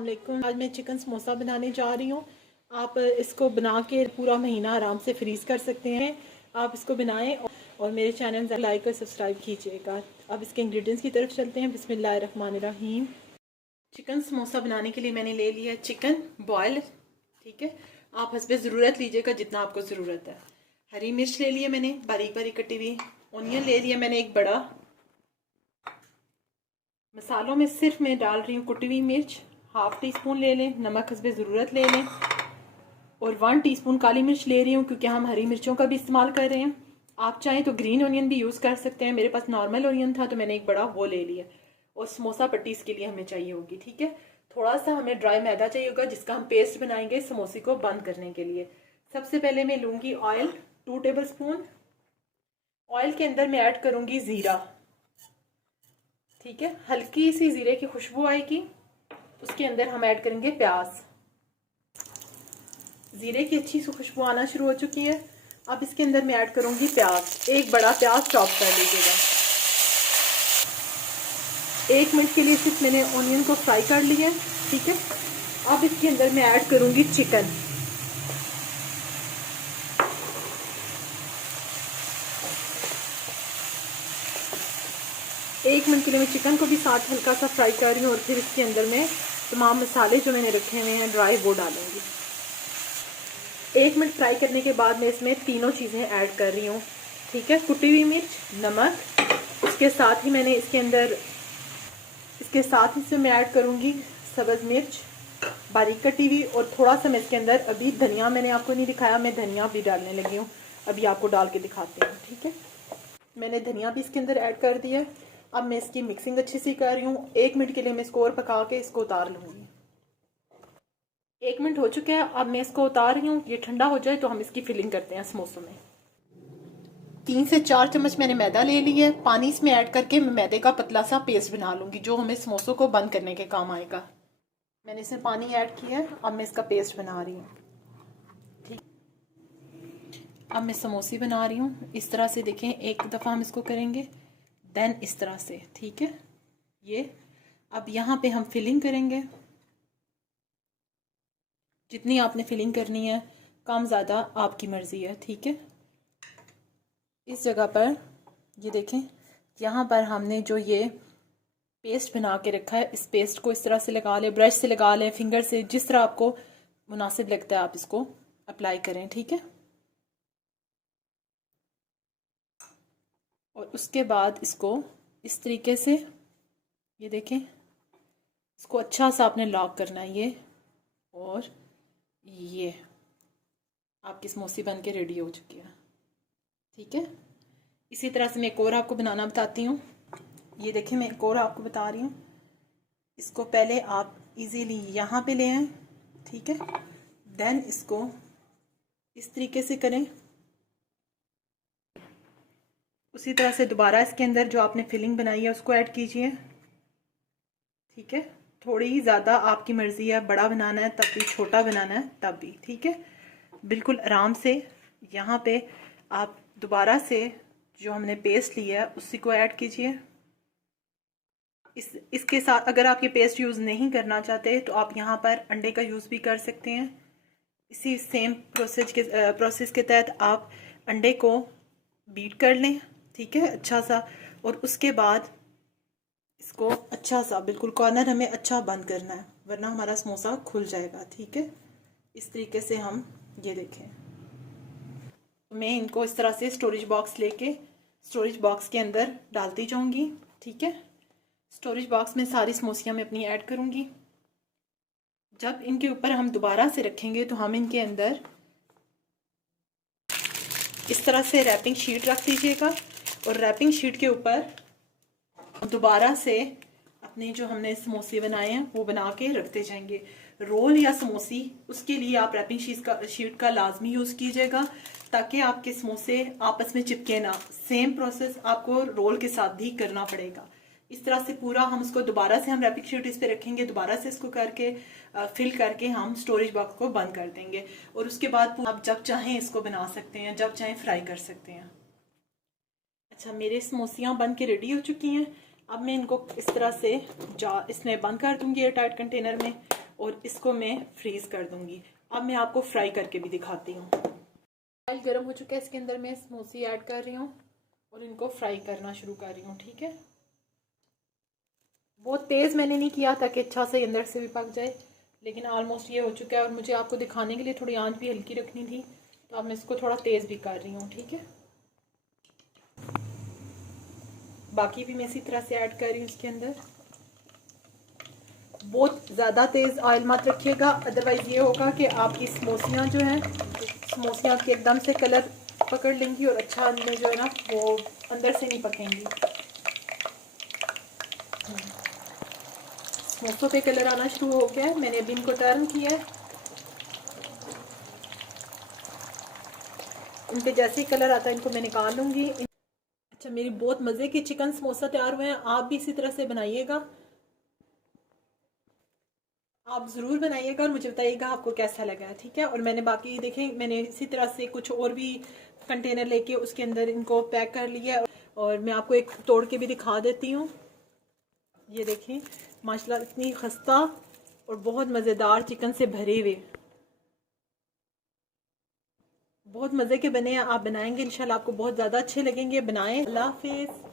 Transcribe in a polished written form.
अस्सलाम वालेकुम। आज मैं चिकन समोसा बनाने जा रही हूँ। आप इसको बना के पूरा महीना आराम से फ्रीज़ कर सकते हैं। आप इसको बनाएं और मेरे चैनल को लाइक और सब्सक्राइब कीजिएगा। अब इसके इंग्रेडिएंट्स की तरफ चलते हैं। बिस्मिल्लाहिर्रहमानिर्रहीम। चिकन समोसा बनाने के लिए मैंने ले लिया चिकन बॉयल, ठीक है। आप हस्बे ज़रूरत लीजिएगा जितना आपको ज़रूरत है। हरी मिर्च ले लिया मैंने बारीक बारीक कटी हुई। ऑनियन ले लिया मैंने एक बड़ा। मसालों में सिर्फ मैं डाल रही हूँ कुटी हुई मिर्च, हाफ टी स्पून ले लें। नमक हस्बे ज़रूरत ले लें और 1 टीस्पून काली मिर्च ले रही हूँ क्योंकि हम हरी मिर्चों का भी इस्तेमाल कर रहे हैं। आप चाहें तो ग्रीन ऑनियन भी यूज़ कर सकते हैं। मेरे पास नॉर्मल ऑनियन था तो मैंने एक बड़ा वो ले लिया। और समोसा पट्टी इसके लिए हमें चाहिए होगी, ठीक है। थोड़ा सा हमें ड्राई मैदा चाहिए होगा जिसका हम पेस्ट बनाएंगे समोसे को बंद करने के लिए। सबसे पहले मैं लूँगी ऑयल 2 टेबल स्पून। ऑयल के अंदर मैं ऐड करूँगी ज़ीरा, ठीक है। हल्की सी ज़ीरे की खुशबू आएगी। उसके अंदर हम ऐड करेंगे प्याज। ज़ीरे की अच्छी सी खुशबू आना शुरू हो चुकी है। अब इसके अंदर मैं ऐड करूँगी प्याज। एक बड़ा प्याज चॉप कर लीजिएगा। 1 मिनट के लिए सिर्फ मैंने ऑनियन को फ्राई कर लिया, ठीक है। अब इसके अंदर मैं ऐड करूँगी चिकन। एक मिनट के लिए मैं चिकन को भी साथ हल्का सा फ्राई कर रही हूँ और फिर इसके अंदर मैं तमाम मसाले जो मैंने रखे हुए हैं ड्राई वो डालूंगी। 1 मिनट फ्राई करने के बाद मैं इसमें तीनों चीज़ें ऐड कर रही हूँ, ठीक है। कुटी हुई मिर्च, नमक, उसके साथ ही मैंने इसके साथ ही से मैं ऐड करूँगी सब्ज़ मिर्च बारीक कटी हुई। और थोड़ा सा मैं इसके अंदर अभी धनिया मैंने आपको नहीं दिखाया, मैं धनिया भी डालने लगी हूँ। अभी आपको डाल के दिखाती हूँ, ठीक है। मैंने धनिया भी इसके अंदर ऐड कर दिया। अब मैं इसकी मिक्सिंग अच्छी सी कर रही हूँ। 1 मिनट के लिए मैं इसको और पका के इसको उतार लूँगी। 1 मिनट हो चुका है। अब मैं इसको उतार रही हूँ। ये ठंडा हो जाए तो हम इसकी फिलिंग करते हैं समोसों में। 3 से 4 चम्मच मैंने मैदा ले लिया है। पानी इसमें ऐड करके मैं मैदे का पतला सा पेस्ट बना लूँगी जो हमें समोसों को बंद करने के काम आएगा। मैंने इसमें पानी ऐड किया है। अब मैं इसका पेस्ट बना रही हूँ, ठीक। अब मैं समोसे बना रही हूँ। इस तरह से देखें, एक दफ़ा हम इसको करेंगे, देन इस तरह से, ठीक है। ये अब यहाँ पे हम फिलिंग करेंगे। जितनी आपने फिलिंग करनी है, कम ज़्यादा आपकी मर्ज़ी है, ठीक है। इस जगह पर ये देखें, यहाँ पर हमने जो ये पेस्ट बना के रखा है, इस पेस्ट को इस तरह से लगा लें, ब्रश से लगा लें, फिंगर से, जिस तरह आपको मुनासिब लगता है आप इसको अप्लाई करें, ठीक है। और उसके बाद इसको इस तरीके से, ये देखें, इसको अच्छा सा आपने लॉक करना है ये। और ये आपकी समोसी बन के रेडी हो चुकी है, ठीक है। इसी तरह से मैं एक और आपको बनाना बताती हूँ। ये देखें, मैं एक और आपको बता रही हूँ। इसको पहले आप इजीली यहाँ पे ले आएं, ठीक है। देन इसको इस तरीके से करें। उसी तरह से दोबारा इसके अंदर जो आपने फिलिंग बनाई है उसको ऐड कीजिए, ठीक है। थोड़ी ही ज़्यादा आपकी मर्ज़ी है, बड़ा बनाना है तब भी, छोटा बनाना है तब भी, ठीक है। बिल्कुल आराम से यहाँ पे आप दोबारा से जो हमने पेस्ट लिया है उसी को ऐड कीजिए। इसके साथ अगर आप ये पेस्ट यूज़ नहीं करना चाहते तो आप यहाँ पर अंडे का यूज़ भी कर सकते हैं। इसी सेम प्रोसेस के तहत आप अंडे को बीट कर लें, ठीक है, अच्छा सा। और उसके बाद इसको अच्छा सा बिल्कुल कॉर्नर हमें अच्छा बंद करना है, वरना हमारा समोसा खुल जाएगा, ठीक है। इस तरीके से हम, ये देखें, मैं इनको इस तरह से स्टोरेज बॉक्स लेके स्टोरेज बॉक्स के अंदर डालती जाऊंगी, ठीक है। स्टोरेज बॉक्स में सारी समोसियाँ मैं अपनी ऐड करूंगी। जब इनके ऊपर हम दोबारा से रखेंगे तो हम इनके अंदर इस तरह से रैपिंग शीट रख दीजिएगा और रैपिंग शीट के ऊपर दोबारा से अपने जो हमने समोसे बनाए हैं वो बना के रखते जाएंगे। रोल या समोसी, उसके लिए आप रैपिंग शीट का लाजमी यूज़ कीजिएगा ताकि आपके समोसे आपस में चिपके ना। सेम प्रोसेस आपको रोल के साथ भी करना पड़ेगा। इस तरह से पूरा हम इसको दोबारा से हम रैपिंग शीट इस पे रखेंगे, दोबारा से इसको करके फिल करके हम स्टोरेज बॉक्स को बंद कर देंगे। और उसके बाद आप जब चाहें इसको बना सकते हैं, जब चाहें फ्राई कर सकते हैं। अच्छा, मेरे समोसियाँ बन के रेडी हो चुकी हैं। अब मैं इनको इस तरह से इसमें बंद कर दूंगी एयर टाइट कंटेनर में। और इसको मैं फ्रीज कर दूंगी। अब मैं आपको फ्राई करके भी दिखाती हूँ। ऑयल गर्म हो चुका है, इसके अंदर मैं समोसे ऐड कर रही हूँ और इनको फ्राई करना शुरू कर रही हूँ। ठीक है, बहुत तेज़ मैंने नहीं किया ताकि अच्छा से अंदर से भी पक जाए, लेकिन ऑलमोस्ट ये हो चुका है। और मुझे आपको दिखाने के लिए थोड़ी आंच भी हल्की रखनी थी, तो अब मैं इसको थोड़ा तेज़ भी कर रही हूँ। ठीक है, बाकी भी मैं इसी तरह से ऐड कर रही हूँ इसके अंदर। बहुत ज़्यादा तेज़ ऑयल मत रखिएगा, अदरवाइज़ ये होगा कि आपकी समोसियाँ जो हैं, समोसियाँ के एकदम से कलर पकड़ लेंगी और अच्छा अंदर जो है ना वो अंदर से नहीं पकेंगी। समोसों पे कलर आना शुरू हो गया है, मैंने अभी इनको टर्न किया है। इनके जैसे ही कलर आता है इनको मैं निकाल लूँगी। अच्छा, मेरी बहुत मज़े के चिकन समोसा तैयार हुए हैं। आप भी इसी तरह से बनाइएगा, आप ज़रूर बनाइएगा और मुझे बताइएगा आपको कैसा लगा है। ठीक है, और मैंने बाकी देखें, मैंने इसी तरह से कुछ और भी कंटेनर लेके उसके अंदर इनको पैक कर लिया। और मैं आपको एक तोड़ के भी दिखा देती हूँ। ये देखें, माशाल्लाह इतनी खस्ता और बहुत मज़ेदार चिकन से भरे हुए, बहुत मज़े के बने हैं। आप बनाएंगे इंशाल्लाह आपको बहुत ज़्यादा अच्छे लगेंगे। बनाएं। अल्लाह हाफिज़।